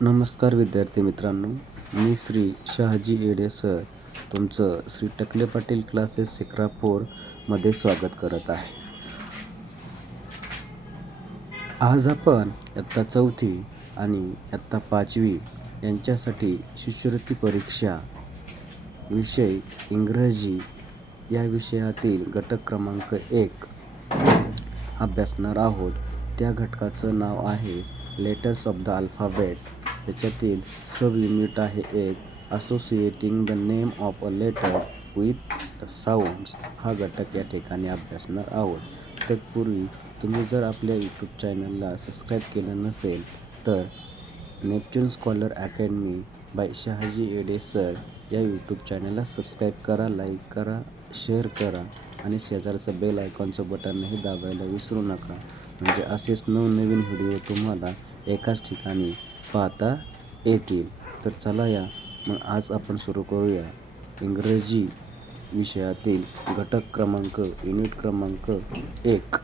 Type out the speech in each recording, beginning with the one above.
नमस्कार विद्यार्थी मित्रांनो मी श्री शहाजी येडे सर. तुमचं श्री टकले पाटील क्लासेस सिक्रापूरमध्ये स्वागत करत आहे. आज आपण इयत्ता चौथी आणि इयत्ता पाचवी यांच्यासाठी शिष्यवृत्ती परीक्षा विषय इंग्रजी या विषयातील घटक क्रमांक एक अभ्यासणार आहोत. त्या घटकाचं नाव आहे लेटर्स ऑफ द अल्फाबेट. याच्यातील सब आहे एक. Associating the name of a letter with the sounds हा घटक या ठिकाणी अभ्यासणार आहोत. तत्पूर्वी तुम्ही जर आपल्या यूट्यूब चॅनलला सबस्क्राईब केलं नसेल तर Neptune scholar academy by Shahaji Ede sir या यूट्यूब चॅनलला सबस्क्राईब करा लाईक करा शेअर करा आणि शेजारचं बेल आयकॉनचं बटनही दाबायला विसरू नका. म्हणजे असेच नवनवीन व्हिडिओ तुम्हाला एकाच ठिकाणी पाहता येतील. तर चला या. मग आज आपण सुरू करूया इंग्रजी विषयातील घटक क्रमांक युनिट क्रमांक एक.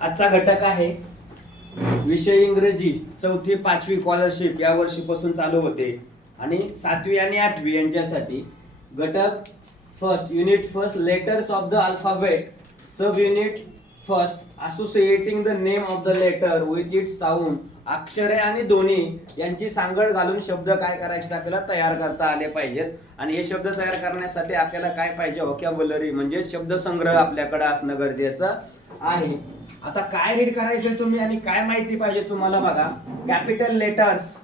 आजचा घटक आहे विषय इंग्रजी चौथी पाचवी स्कॉलरशिप या वर्षीपासून चालू होते. आणि सातवी आणि आठवी यांच्यासाठी घटक first unit first letters of the alphabet sub unit first associating the name of the letter with it sound अक्षरे आणि ध्वनी यांची सांगड घालून शब्द काय करायचे आपल्याला तयार करता आले पाहिजेत. आणि हे शब्द तयार करण्यासाठी आपल्याला काय पाहिजे? व्होकॅब्युलरी म्हणजे शब्दसंग्रह आपल्याकडे असणं गरजेचं आहे. आता काय रीड करायचं तुम्ही आणि काय माहिती पाहिजे तुम्हाला बघा. कॅपिटल लेटर्स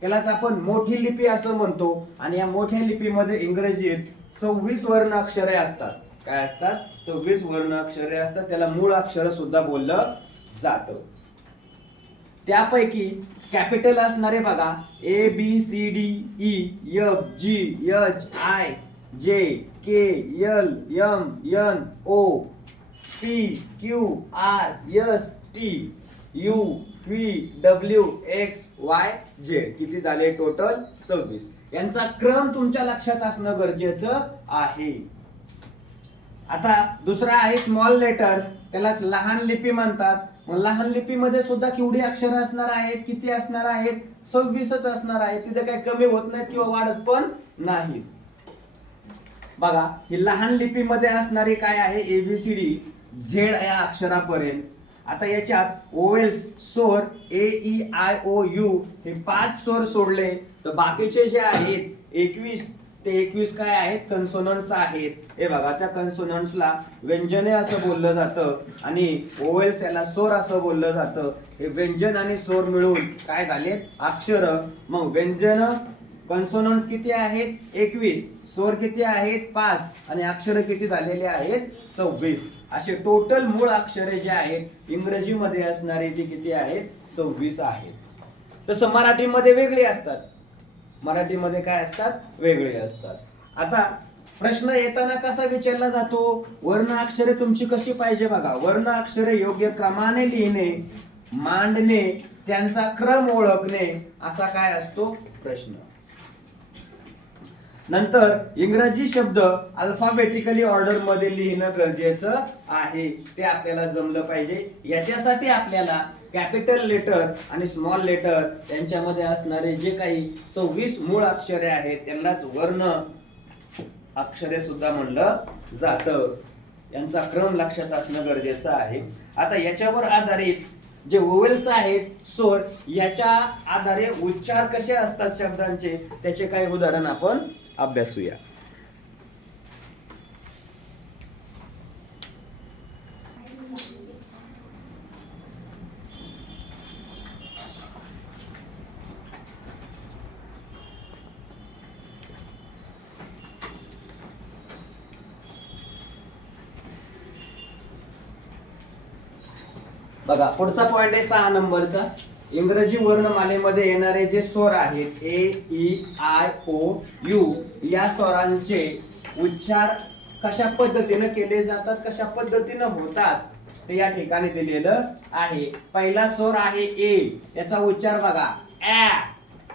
त्यालाच आपण मोठी लिपी असं म्हणतो. आणि या मोठ्या लिपीमध्ये इंग्रजीत सव्वीस वर्ण अक्षरे असतात. काय असतात? सव्वीस वर्ण अक्षरे असतात. त्याला मूळ अक्षर सुद्धा बोललं जातं. त्यापैकी कॅपिटल असणारे बघा. A B C D E F G H I J K L M N O P Q R S T U V W X Y Z किती झाले टोटल सव्वीस. यांचा क्रम तुमच्या लक्षात असणं गरजेचं आहे. आता दुसरा आहे स्मॉल लेटर्स त्यालाच लहान लिपी म्हणतात. मग लहान लिपीमध्ये सुद्धा केवढी अक्षर असणार आहेत किती असणार आहेत? सव्वीसच असणार आहेत. तिथे काही कमी होत नाही किंवा वाढत पण नाही बघा ही लहान लिपीमध्ये असणारी काय आहे? एबीसीडी झेड या अक्षरापर्यंत. आता याच्यात ओएल्स सोर A E I O U हे पाच स्वर सोडले. तर बाकीचे जे आहेत एकवीस ते एकवीस काय आहेत? कन्सोनंट्स आहेत. हे बघा त्या कन्सोनंट्सला व्यंजने असं बोललं जातं आणि ओएल्स याला सोर असं बोललं जातं. हे व्यंजन आणि सोर मिळून काय झाले? अक्षर. मग व्यंजन कन्सोनंट्स किती आहेत? एकवीस. स्वर किती आहेत? पाच. आणि अक्षर किती झालेले आहेत? सव्वीस. असे टोटल मूळ अक्षरे जे आहेत इंग्रजीमध्ये असणारे ते किती आहेत? सव्वीस आहेत. तसं मराठीमध्ये वेगळे असतात. मराठीमध्ये काय असतात? वेगळे असतात. आता प्रश्न येताना कसा विचारला जातो? वर्ण अक्षरे तुमची कशी पाहिजे बघा. वर्ण अक्षरे योग्य क्रमाने लिहिणे मांडणे त्यांचा क्रम ओळखणे असा काय असतो? प्रश्न. नंतर इंग्रजी शब्द अल्फाबेटिकली ऑर्डरमध्ये लिहिणं गरजेचं आहे. ते आपल्याला जमलं पाहिजे. याच्यासाठी आपल्याला कॅपिटल लेटर आणि स्मॉल लेटर यांच्यामध्ये असणारे जे काही सव्वीस मूळ अक्षरे आहेत त्यांनाच वर्ण अक्षरे सुद्धा म्हणलं जातं. यांचा क्रम लक्षात असणं गरजेचं आहे. आता याच्यावर आधारित जे ओवेल्स आहेत स्वर याच्या आधारे उच्चार कसे असतात शब्दांचे त्याचे काही उदाहरण आपण अभ्यासूया. बघा पुढचा पॉइंट आहे सहा नंबरचा. इंग्रजी वर्णमालेमध्ये येणारे जे स्वर आहेत A E I O U या स्वरांचे उच्चार कशा पद्धतीनं केले जातात कशा पद्धतीनं होतात ते या ठिकाणी दिलेलं आहे. पहिला स्वर आहे ए याचा उच्चार बघा. ॲ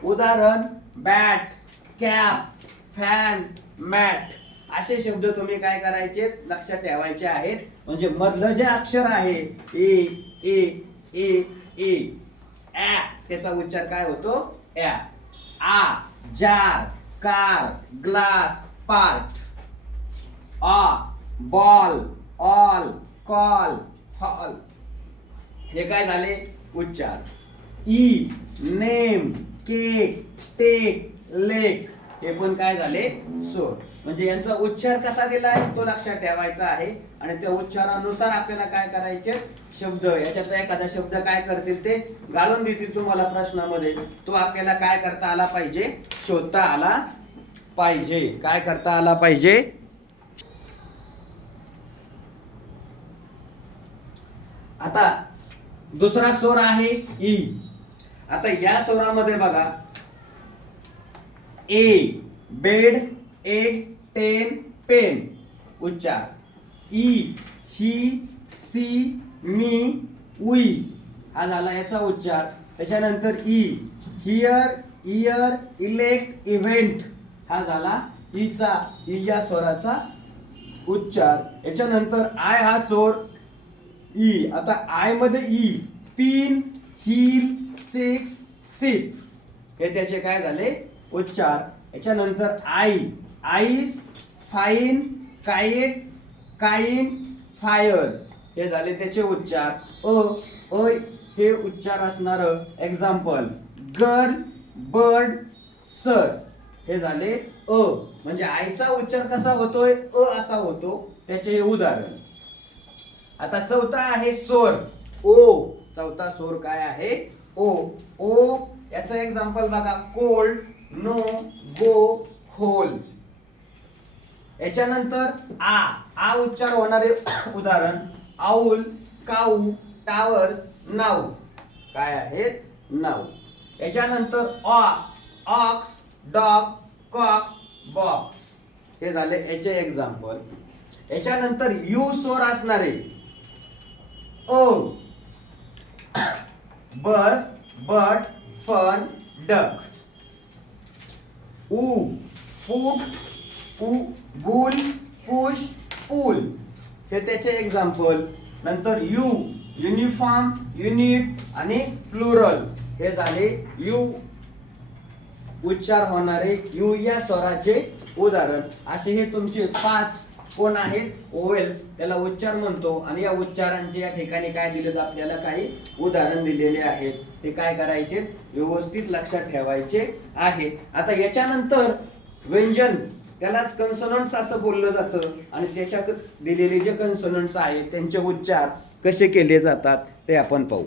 उदाहरण बॅट कॅप फॅन मॅट असे शब्द तुम्ही काय करायचे? लक्षात ठेवायचे आहेत. म्हणजे मधलं जे अक्षर आहे ए ए ए ए. ॲ त्याचा उच्चार काय होतो? ॲ आ जार कार ग्लास पार्ट. अ बॉल ऑल कॉल हॉल. हे काय झाले? उच्चार. ई नेम केक टेक लेक. हे पण काय झाले? सोर म्हणजे यांचा उच्चार कसा दिलाय तो लक्षात ठेवायचा आहे. आणि त्या उच्चारानुसार आपल्याला काय करायचे? शब्द. याच्यातला एखादा शब्द काय करतील ते गाळून देतील तुम्हाला प्रश्नामध्ये. तो आपल्याला काय करता आला पाहिजे? शोधता आला पाहिजे. काय करता आला पाहिजे? आता दुसरा स्वर आहे ई. आता या स्वरामध्ये बघा. ए बेड एक टेन पेन उच्चार ई ही सी मी उई हा झाला याचा उच्चार. त्याच्यानंतर ई हिअर इयर इलेक्ट इव्हेंट हा झाला ईचा ई या स्वराचा उच्चार. याच्यानंतर आय हा स्वर. ई आता आयमध्ये ई पिन हिल सिक्स सिप हे त्याचे काय झाले? उच्चार. याच्यानंतर आई ice fine kite kine fire. हे झाले त्याचे उच्चार. अ अ हे उच्चार असणार एक्झाम्पल गन बर्ड सर हे झाले अ. म्हणजे आईचा उच्चार कसा होतोय? अ असा होतो. त्याचे हे उदाहरण. आता चौथा आहे सोर ओ. चौथा सोर काय आहे? ओ. ओ. याचं एक्झाम्पल बघा. कोल्ड नो गो होल याच्यानंतर आ. आ उच्चार होणारे उदाहरण. Owl cow towers now. काय आहेत? नाऊ. याच्यानंतर ऑ ऑक्स डॉग कॉक बॉक्स. हे झाले याचे एक्झाम्पल. याच्यानंतर यू सोर असणारे. ओ. Bus but fun duck. उ. पूट उ गुल पुश पूल. हे त्याचे एक्झाम्पल नंतर यू युनिफॉर्म युनिट आणि प्लुरल हे झाले यू. उच्चार होणारे यू या स्वराचे उदाहरण. असे हे तुमचे पाच कोण आहेत? ओवेल्स. त्याला उच्चार म्हणतो आणि या उच्चारांचे या ठिकाणी काय दिले आपल्याला काही उदाहरण दिलेले आहेत. ते काय करायचे? व्यवस्थित लक्षात ठेवायचे आहे आता याच्यानंतर व्यंजन. त्यालाच कन्सोनंट्स असं बोललं जातं. आणि त्याच्यात दिलेले जे कन्सोनंट्स आहेत त्यांचे उच्चार कसे केले जातात ते आपण पाहू.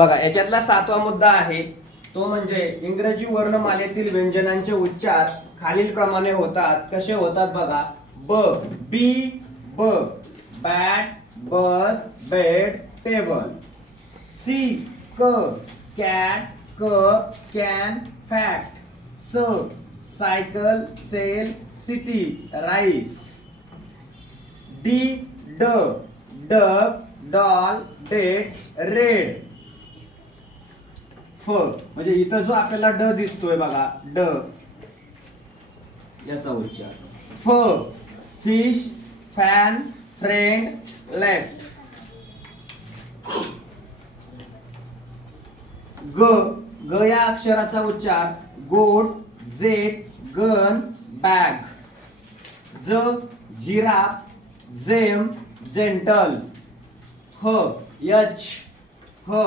बघा याच्यातला सातवा मुद्दा आहे तो म्हणजे इंग्रजी वर्णमालेतील व्यंजनांचे उच्चार खालील प्रमाणे होतात. कसे होतात बघा ब बी ब bat bus bed table C क कॅट क कॅन फॅक्ट स cycle cell city rice D ड डॉल डेट रेड फ म्हणजे इथं जो आपल्याला ड दिसतोय बघा ड. याचा उच्चार. फ फिश फॅन फ्रेंड लेट ग. ग या अक्षराचा उच्चार. गोट झेट गन बॅग. ज. जिरा जेम जेंटल. ह. यच. ह.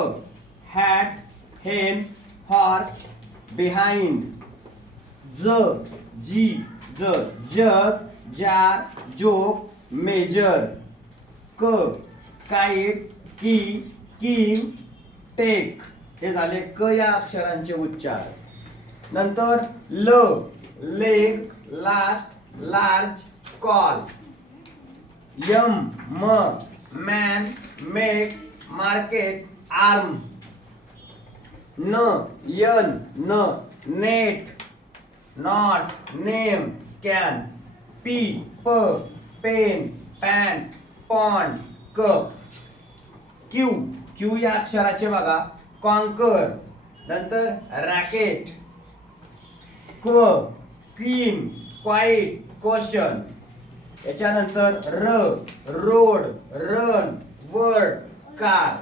हॅट हेन हॉर्स बिहाइंड ज जी ज जग जार जोक मेजर क काईट की किंग टेक हे झाले क या अक्षरांचे उच्चार. नंतर ल leg last large call M म मॅन मेक मार्केट आर्म न यन न net not name can P प pen pant pawn cup Q Q या अक्षराचे बघा. कॉन्कर नंतर रॅकेट क्व क्वीन क्वाईट क्वेश्चन याच्यानंतर र road run word car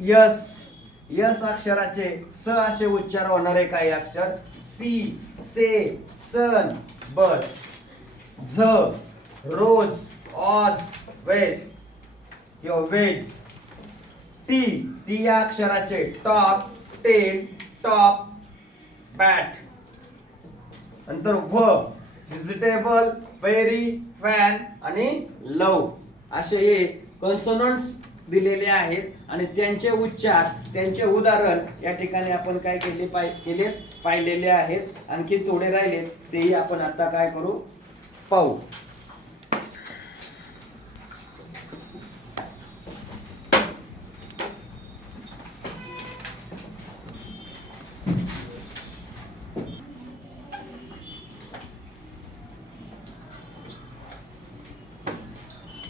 S S अक्षराचे स असे उच्चार होणारे काही अक्षर. See say sun bus. झ रोज ऑज वेस. किंवा वेज. टी टी या अक्षराचे टॉप टेन टॉप बॅट. नंतर व व्हिजिटेबल वेरी फॅन आणि लव. असे हे कॉन्सोनंट्स दिलेले आहेत. आणि त्यांचे उच्चार त्यांचे उदाहरण या ठिकाणी आपण काय केले पाय केले पाहिलेले आहेत. आणखी थोडे राहिले तेही आपण आता काय करू? पाहू.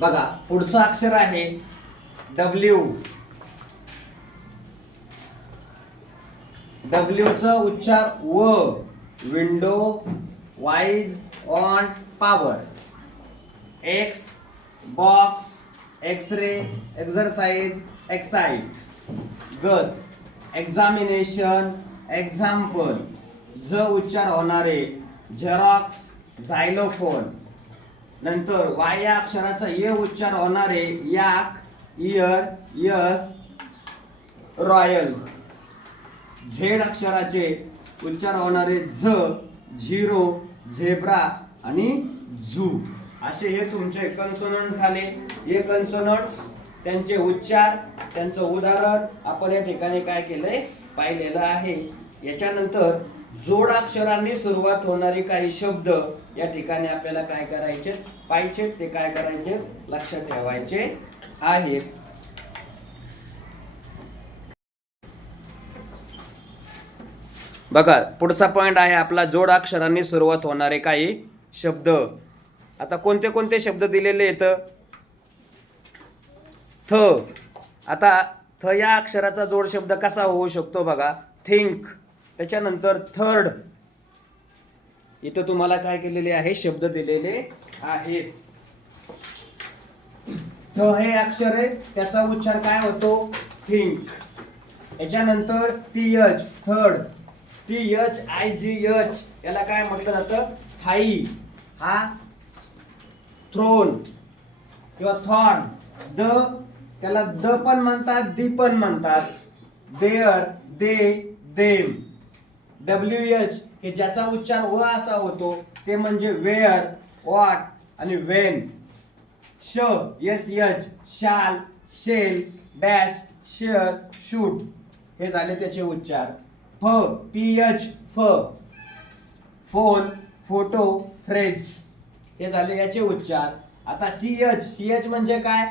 बघा पुढचं अक्षर आहे डब्ल्यू डब्ल्यू उच्चार व window wise on power. X box X ray exercise excite गज एक्झामिनेशन एक्झाम्पल ज उच्चार होणारे झेरॉक्स झायलोफोन नंतर वाय या अक्षराचा ये उच्चार होणारे yak year yes royal Z अक्षराचे उच्चार होणारे झ झिरो झेब्रा आणि झू. असे हे तुमचे कन्सोनंट झाले. हे कन्सोनंट्स त्यांचे उच्चार त्यांचं उदाहरण आपण या ठिकाणी काय केलंय? पाहिलेलं आहे. याच्यानंतर जोडाक्षरांनी सुरुवात होणारे काही शब्द या ठिकाणी आपल्याला काय करायचे? पाहिजेत ते काय करायचे? लक्षात ठेवायचे आहेत. बघा पुढचा पॉईंट आहे आपला जोड अक्षरांनी सुरुवात होणारे काही शब्द. आता कोणते कोणते शब्द दिलेले आहेत? थ. आता थ या अक्षराचा जोड शब्द कसा होऊ शकतो बघा? थिंक त्याच्यानंतर थर्ड इथं तुम्हाला काय केलेले आहे? शब्द दिलेले आहेत. थ हे अक्षर आहे त्याचा उच्चार काय होतो? थिंक याच्यानंतर T third T H I G H याला काय म्हटलं जातं? थाई. हा? थ्रोन किंवा थॉर्न द त्याला द पण म्हणतात दी पण म्हणतात. There they them W H हे ज्याचा उच्चार व असा होतो ते म्हणजे वेअर वॉट आणि वेन श S H shawl shell dash share shoot हे झाले त्याचे उच्चार. फ पी एच फ. फोन फोटो फ्रेज हे झाले याचे उच्चार. आता सी एच सी एच म्हणजे काय?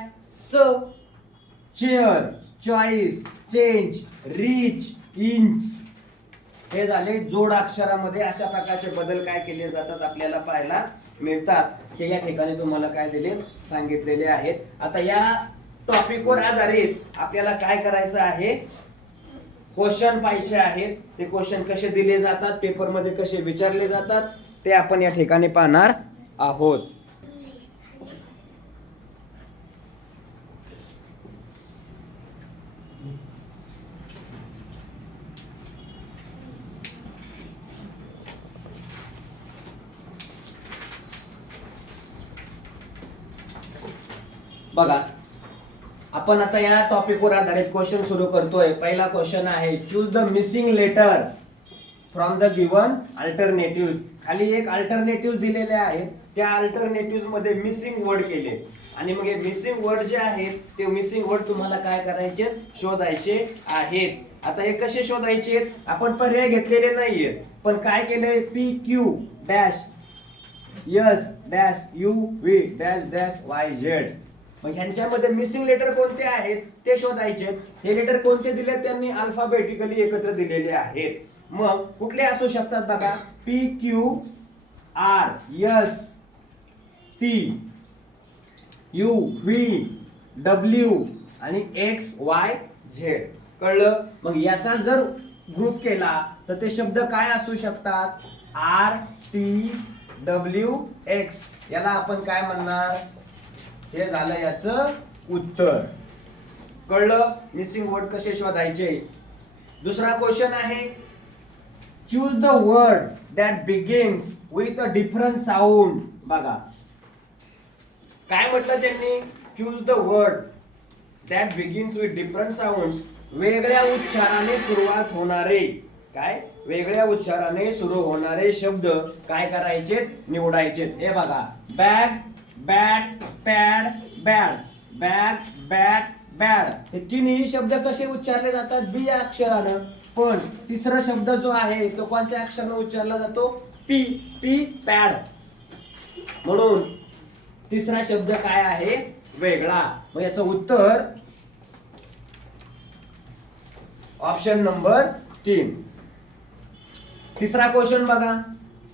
च. Chair choice change reach inch. हे झाले जोड अक्षरामध्ये. अशा प्रकारचे बदल काय केले जातात आपल्याला पाहायला मिळतात. हे या ठिकाणी तुम्हाला काय दिले? सांगितलेले आहेत. आता या टॉपिकवर आधारित आपल्याला काय करायचं आहे? क्वेश्चन पाहिजे आहेत. ते क्वेश्चन कसे दिले जातात पेपरमध्ये कसे विचारले जातात ते आपण या ठिकाणी पाहणार आहोत. बघा आपण आता या टॉपिकवर आधारित क्वेश्चन सुरू करतोय. पहिला क्वेश्चन आहे choose the missing letter from the given alternative खाली एक अल्टरनेटिव्ह दिलेले आहेत. त्या अल्टरनेटिव्हमध्ये मिसिंग वर्ड केले. आणि मग हे मिसिंग वर्ड जे आहेत ते मिसिंग वर्ड तुम्हाला काय करायचे? शोधायचे आहेत. आता हे कसे शोधायचे आपण पर्याय घेतलेले नाहीयेत. पण काय केले P Q dash S dash U V dash dash Y Z मग ह्यांच्यामध्ये मिसिंग लेटर कोणते आहेत ते शोधायचे. हे लेटर कोणते दिले त्यांनी अल्फाबेटिकली एकत्र दिलेले आहेत. मग कुठले असू शकतात बघा? P Q R S T U V W आणि एक्स वाय झेड कळलं? मग याचा जर ग्रुप केला तर ते शब्द काय असू शकतात? आर टी डब्ल्यू एक्स याला आपण काय म्हणणार? हे झालं याचं उत्तर. कळलं? मिसिंग वर्ड कसे शोधायचे? दुसरा क्वेश्चन आहे choose the word that begins with a different sound बघा. काय म्हटलं त्यांनी? Choose the word that begins with different sound वेगळ्या उच्चाराने सुरुवात होणारे. काय? वेगळ्या उच्चाराने सुरू होणारे शब्द काय करायचे निवडायचे हे बघा. Bag bat pad bad bag bat bad हे तिन्ही शब्द कसे उच्चारले जातात? बी या अक्षरानं. पण तिसरा शब्द जो आहे तो कोणत्या अक्षरानं उच्चारला जातो? पी पी पॅड म्हणून तिसरा शब्द काय आहे? वेगळा. मग याचं उत्तर ऑप्शन नंबर तीन. तिसरा क्वेश्चन बघा.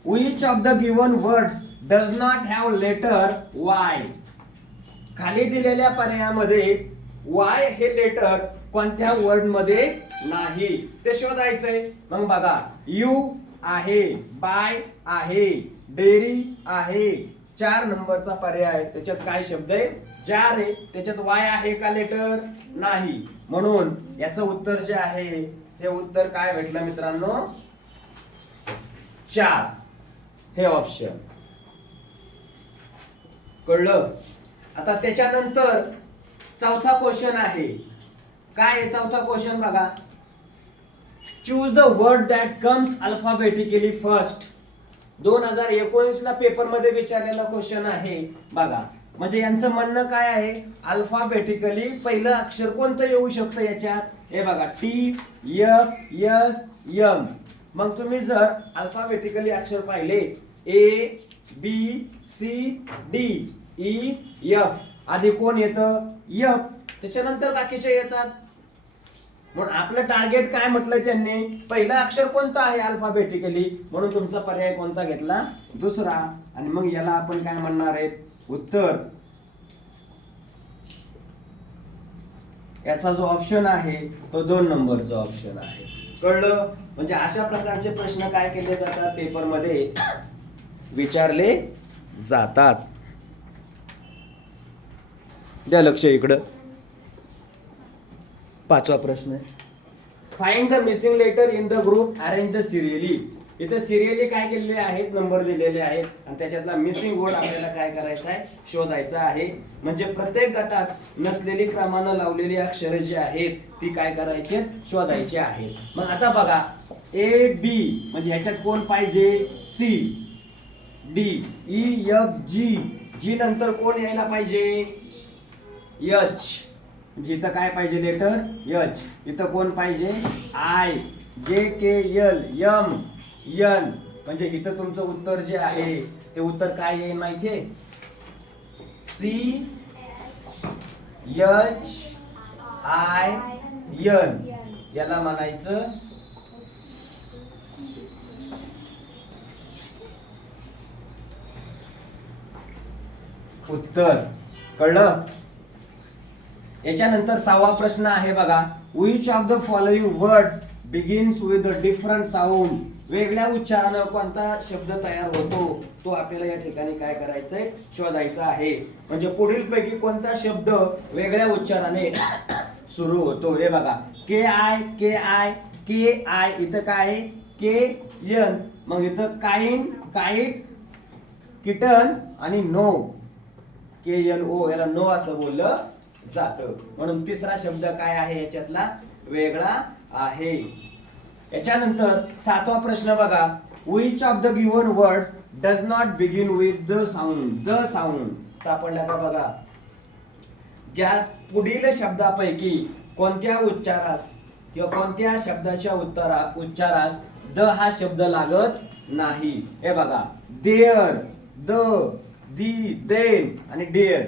Which of the given words does not have letter Y खाली दिलेल्या पर्यायामध्ये वाय हे लेटर कोणत्या वर्डमध्ये नाही. ते शोधायचंय. मग बघा. यू आहे बाय आहे डेरी आहे. चार नंबरचा पर्याय त्याच्यात काय शब्द आहे? जार आहे. त्याच्यात वाय आहे का लेटर नाही. म्हणून याचं उत्तर जे आहे ते उत्तर काय भेटलं मित्रांनो? चार. हे ऑप्शन कळलं? आता त्याच्यानंतर चौथा क्वेश्चन आहे. काय आहे चौथा क्वेश्चन बघा? Choose the word that comes alphabetically first दोन हजार एकोणीस ला पेपरमध्ये विचारलेला क्वेश्चन आहे. बघा. म्हणजे यांचं म्हणणं काय आहे? अल्फाबेटिकली पहिलं अक्षर कोणतं येऊ शकतं याच्यात? हे बघा. टी एफ एस एम मग तुम्ही जर अल्फाबेटिकली अक्षर पाहिले A B C D E F आधी कोण येतं? एफ त्याच्यानंतर बाकीचे येतात. म्हणून आपलं टार्गेट काय म्हटलंय त्यांनी? पहिलं अक्षर कोणतं आहे अल्फाबेटिकली म्हणून तुमचा पर्याय कोणता घेतला? दुसरा. आणि मग याला आपण काय म्हणणार आहे? उत्तर. याचा जो ऑप्शन आहे तो दोन नंबरचा ऑप्शन आहे. कळलं? म्हणजे अशा प्रकारचे प्रश्न काय केले जातात? पेपरमध्ये. विचारले जातात. द्या लक्ष इकडं. पाचवा प्रश्न find the missing letter in the group arrange the serially इथं सिरियली काय केलेले आहेत? नंबर दिलेले आहेत. आणि त्याच्यातला मिसिंग वर्ड आपल्याला काय करायचा आहे? शोधायचा आहे. म्हणजे प्रत्येक गटात नसलेली क्रमानं लावलेली अक्षरे जी आहेत ती काय करायची? शोधायची आहे मग आता बघा ए बी म्हणजे ह्याच्यात कोण पाहिजे? C D E F G G नंतर कोण यायला पाहिजे? यच म्हणजे इथं काय पाहिजे लेटर यच इथं कोण पाहिजे? I J K L M N म्हणजे इथं तुमचं उत्तर जे आहे ते उत्तर काय येईल माहितीये? सी एच आय यन याला म्हणायचं उत्तर. कळलं? याच्यानंतर सहावा प्रश्न आहे बघा. Which of the following words begins with the different sound वेगळ्या उच्चारानं कोणता शब्द तयार होतो? तो आपल्याला या ठिकाणी काय करायचंय? शोधायचा आहे. म्हणजे पुढील पैकी कोणता शब्द वेगळ्या उच्चाराने सुरू होतो? हे बघा. K I K I K I इथं काय आहे? के यन मग इथं काईन काईट किटन आणि नो. के एन ओ याला नो असं बोललं जातं. म्हणून तिसरा शब्द काय आहे याच्यातला? वेगळा आहे. याच्यानंतर सातवा प्रश्न बघा. Which of the given words does not begin with the sound the sound सापडला का बघा? ज्या पुढील शब्दापैकी कोणत्या उच्चारास किंवा कोणत्या शब्दाच्या उत्तरा उच्चारास द हा शब्द लागत नाही. हे बघा. देअर द दी देन आणि डेअर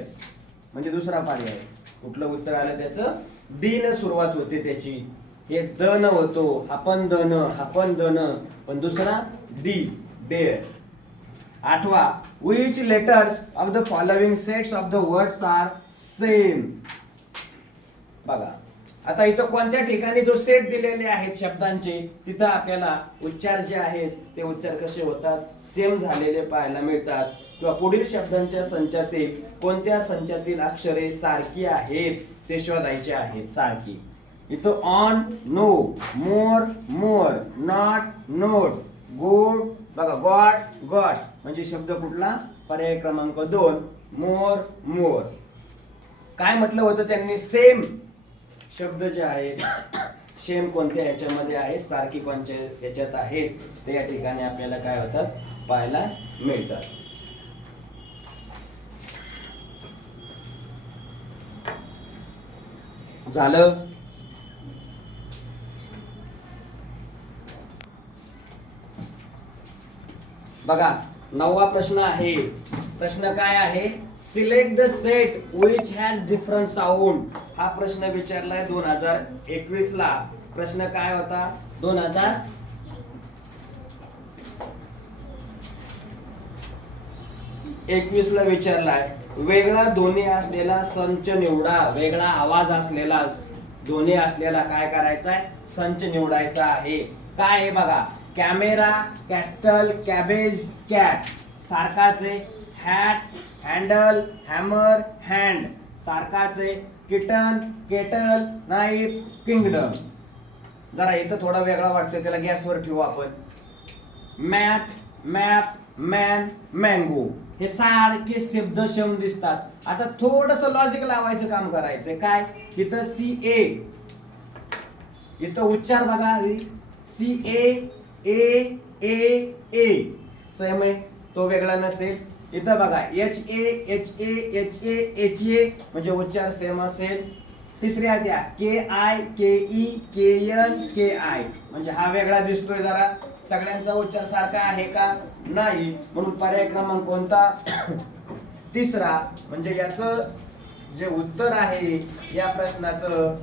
म्हणजे दुसरा पर्याय. कुठलं उत्तर आलं त्याचं? दिन सुरुवात होते त्याची. हे दन होतो आपण दन आपण दन पण दुसरा डी डेअर आठवा which letters of the following sets of the words are same बघा. आता इथं कोणत्या ठिकाणी जो सेट दिलेले आहेत शब्दांचे तिथं आपल्याला उच्चार जे आहेत ते उच्चार कसे होतात? सेम झालेले पाहायला मिळतात. किंवा पुढील शब्दांच्या संचातील कोणत्या संचातील अक्षरे सारखी आहेत ते शोधायचे आहेत सारखी. इथं on no more more not note good बघा गॉट गॉट म्हणजे शब्द कुठला? पर्याय क्रमांक दोन मोर मोर काय म्हटलं होतं त्यांनी? सेम शब्द जे आहेत सेम कोणत्या ह्याच्यामध्ये आहेत सारखी कोणत्या ह्याच्यात आहेत ते या ठिकाणी आपल्याला काय होतात? पाहायला मिळतात. झालं? बघा नववा प्रश्न आहे. प्रश्न काय आहे? Select the set which has different sound हा प्रश्न विचारलाय दोन हजार एकवीस ला. प्रश्न काय होता? दोन हजार एकवीस ला विचारलाय. वेगळा ध्वनी असलेला संच निवडा वेगळा आवाज असलेला ध्वनी असलेला काय करायचा आहे संच निवडायचा आहे. काय आहे बघा? Camera castle cabbage cat. सारखाच आहे. Hat handle hammer hand. सारखाच आहे किटन केटल नाईफ किंगडम. जरा इथं थोडा वेगळा वाटतोय त्याला गॅसवर ठेवू आपण. Map map man mango. हे सारखे शब्द शम दिसतात. आता थोडस लॉजिक लावायचं काम करायचंय. काय? इथं सी ए इथं उच्चार बघा सी ए ए ए ए सेम आहे? तो वेगळा नसेल. इथं बघा H A H A H A H A म्हणजे उच्चार सेम असेल. तिसऱ्या द्या K I K E K N K I म्हणजे हा वेगळा दिसतोय जरा. सगळ्यांचा उच्चार सारखा आहे का? नाही. म्हणून पर्याय क्रमांक कोणता? तिसरा म्हणजे याचं जे उत्तर आहे या प्रश्नाचं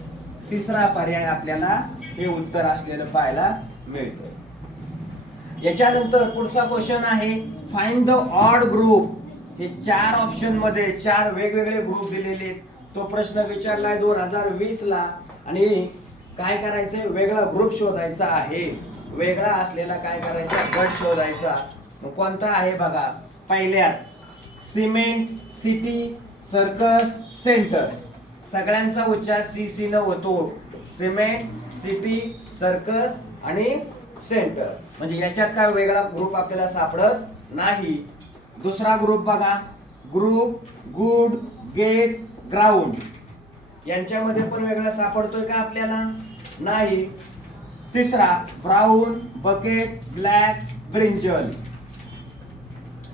तिसरा पर्याय आपल्याला हे उत्तर असलेलं पाहायला मिळतं. याच्यानंतर पुढचा क्वेश्चन आहे फाइंड द ऑड ग्रुप हे चार ऑप्शनमध्ये चार वेगवेगळे ग्रुप दिलेले आहेत. तो प्रश्न विचारलाय दोन हजार वीस ला आणि काय करायचंय? वेगळा ग्रुप शोधायचा आहे. वेगळा असलेला काय करायचा? गट शोधायचा. कोणता आहे बघा. पहिल्यात सिमेंट सिटी सर्कस सेंटर. सगळ्यांचा उच्चार सी सी न होतो. सिमेंट सिटी सर्कस आणि सेंटर. म्हणजे याच्यात काय वेगळा ग्रुप आपल्याला सापडत नाही. दुसरा ग्रुप बघा. ग्रुप गुड गेट ग्राउंड यांच्यामध्ये पण वेगळा सापडतोय का आपल्याला? नाही. तिसरा ब्राऊन बकेट ब्लॅक ब्रिंजल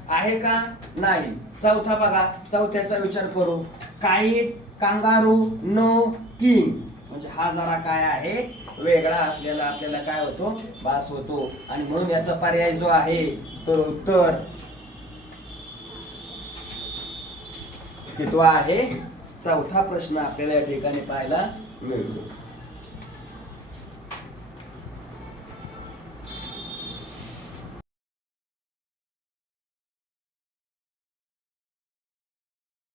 आहे का? नाही. चौथा बघा. चौथ्याचा विचार करू. काईट कांगारू नो किंग म्हणजे हा जरा काय आहे? वेगळा असलेला आपल्याला काय होतो? भास होतो. आणि म्हणून याचा पर्याय जो आहे तो उत्तर की तो आहे चौथा प्रश्न आपल्याला या ठिकाणी पाहायला मिळतो.